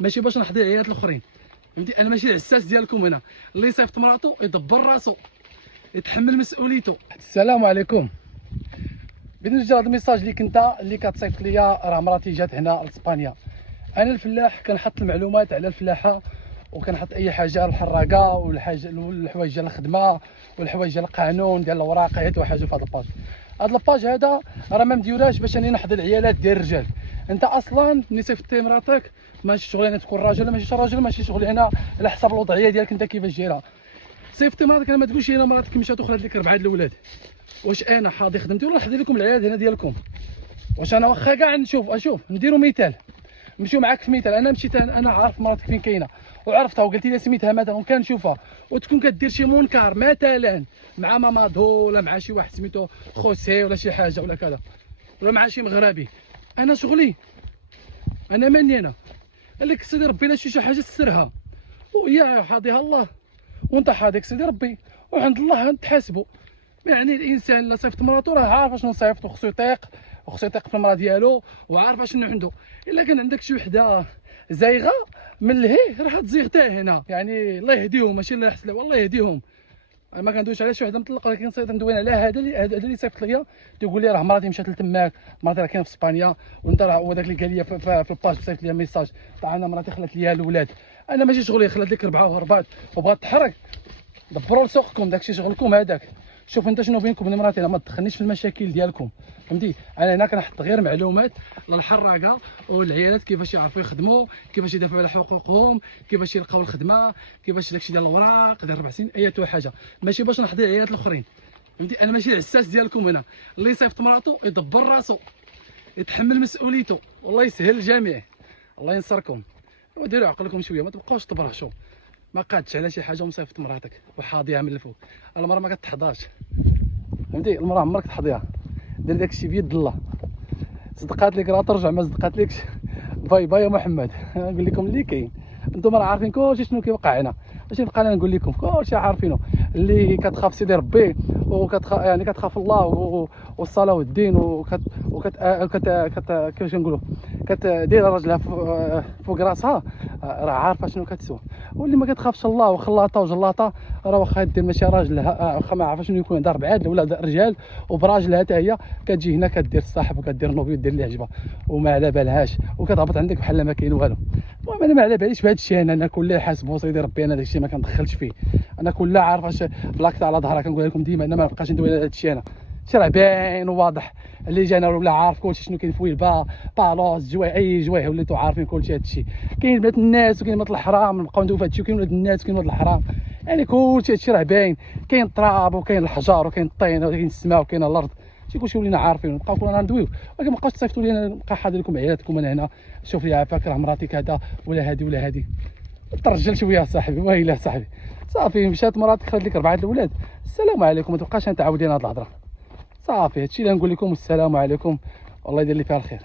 ماشي باش نحضي عيالات الاخرين، فهمتي؟ انا ماشي العساس ديالكم هنا. اللي يصيفط مراتو يدبر راسو، يتحمل مسؤوليته. السلام عليكم. بالنسبه لهذا الميساج ليك انت اللي كتصيفط ليا، راه مراتي جات هنا لاسبانيا. انا الفلاح كنحط المعلومات على الفلاحه، وكنحط اي حاجه على الحراقه والحوايج ديال الخدمه والحوايج ديال القانون ديال الاوراق، حيت حاجه في هذا الباج. هذا الباج هذا راه ما مديولاش باش اني نحضر العيالات ديال الرجال. انت اصلا ملي صيفطتي مراتك ماشي شغلانه تكون راجل، ماشي راجل، ماشي شغل هنا على حسب الوضعيه ديالك انت كيفاش دايره. صيفطي مراتك، انا ما تقولش هنا مراتك مشات وخلات لك 4 الاولاد. واش انا حاضي خدمتي ولا نحضر لكم العيالات هنا ديالكم؟ واش انا واخا كاع اشوف نديروا مثال، نمشيو معاك في مثال. انا مشيت، انا عارف مراتك فين كاينه وعرفتها وقلتي لي سميتها مثلا وكنشوفها، وتكون كدير شي منكر مثلا مع مامادو ولا مع شي واحد سميتو خوسي ولا شي حاجه ولا كذا، ولا مع شي مغربي. انا شغلي، انا ماني انا. قال لك سيدي ربي لا شي حاجه تسرها ويا حاضيها الله وانت حاضيك سيدي ربي، وعند الله نتحاسبوا. يعني الانسان اللي صيفط مراتو راه عارف شنو صيفط، وخصو يطيق، وخصو يطيق في المراه ديالو، وعارف شنو عنده. الا كان عندك شي وحده زايغه من لهيه راه تزيغ حتى هنا. يعني الله يهديهم، ماشي الله يحسن، والله يهديهم. انا ما كندويش على شي وحده مطلقه، ولكن صيفط ندوي على هذا اللي صيفط ليا تيقول لي راه مراتي مشات لتماك، مراتي راه كاينه في اسبانيا، وانت راه هو داك اللي قال لي في الباج صيفط لي ميساج تاع انا مراتي خلات لي الاولاد. انا ماشي شغلي، خلات لك 4 وهربات وبغات تحرق. دبروا لسوقكم، داكشي شغلكم هذاك. شوف انت شنو بينكم وبين مراتي، ما تدخلنيش في المشاكل ديالكم، فهمتي؟ انا هنا كنحط غير معلومات للحراقه والعيالات كيفاش يعرفوا يخدموا، كيفاش يدافعوا على حقوقهم، كيفاش يلقاو الخدمه، كيفاش داكشي ديال الاوراق ديال 4 سنين، اي حاجه. ماشي باش نحضي عيالات الاخرين، فهمتي؟ انا ماشي العساس ديالكم هنا. اللي يصيفط مراتو يدبر راسو، يتحمل مسؤوليته، والله يسهل الجميع. الله ينصركم. وديروا عقلكم شويه، ما تبقاوش تبرهشوا. ما قادش على شي حاجه ومصيفط مراتك وحاضيها من الفوق. المراه ما كتحضاش، فهمتي؟ المراه عمرك تحضيها، دير داكشي بيد الله. صدقات لك راه ترجع، ما صدقات لكش باي باي يا محمد. نقول لكم اللي كاين، انتم راه عارفين كلشي شنو كيوقع هنا، ماشي نبقى انا نقول لكم كلشي عارفينه. اللي كتخاف سيدي ربي وكتخاف، يعني كتخاف الله والصلاه والدين كيفاش نقولوا، كتدير راجلها فوق راسها، راه عارفه شنو كتسوى. واللي ما كتخافش الله وخلاطه وجلاطه، راه واخا دير ماشي راجلها، واخا ما عارفه شنو يكون عندها 4 الاولاد رجال وبراجلها حتى هي كتجي هنا كدير الصاحب وكدير نوبي ودير اللي عجبها وما على بالهاش، وكتهبط عندك بحال ما كاين والو. المهم انا ما على باليش بهذا الشيء، انا كلها حاسبو سيدي ربي، انا داك الشيء ما كندخلش فيه. انا كلها عارفه بلاكت على ظهرها، كنقول لكم ديما انا ما نبقاش ندوي على هذا الشيء. انا شي راه باين وواضح، اللي جانا ولا عارف كلشي شنو كاين في ويلبا بالوس جواي اي جوايه، وليتو عارفين كلشي هذا الشيء. كاين بنات الناس وكاين بنات الحرام، نبقاو ندويو في هذا الشيء، وكاين ولاد الناس وكاين ولاد الحرام. يعني كلشي هذا الشيء راه باين، كاين التراب وكاين الحجر وكاين الطين وكاين السماء وكاين الارض، شي كلشي ولينا عارفين. نبقاو كلنا ندويو، ولكن مابقاوش تصيفطوا لي انا نبقى حاضر لكم عيالاتكم انا هنا. شوف لي عافاك راه مراتي كذا ولا هادي ولا هادي. ترجل شويه صاحبي، ويلاه صاحبي. صافي مشات مراتك خلات لك 4 الاولاد، السلام عليكم. ما تبقاش انت تعاود لنا هاد الهضره. صافي هادشي اللي نقول لكم، السلام عليكم، والله يدير لي فيها الخير.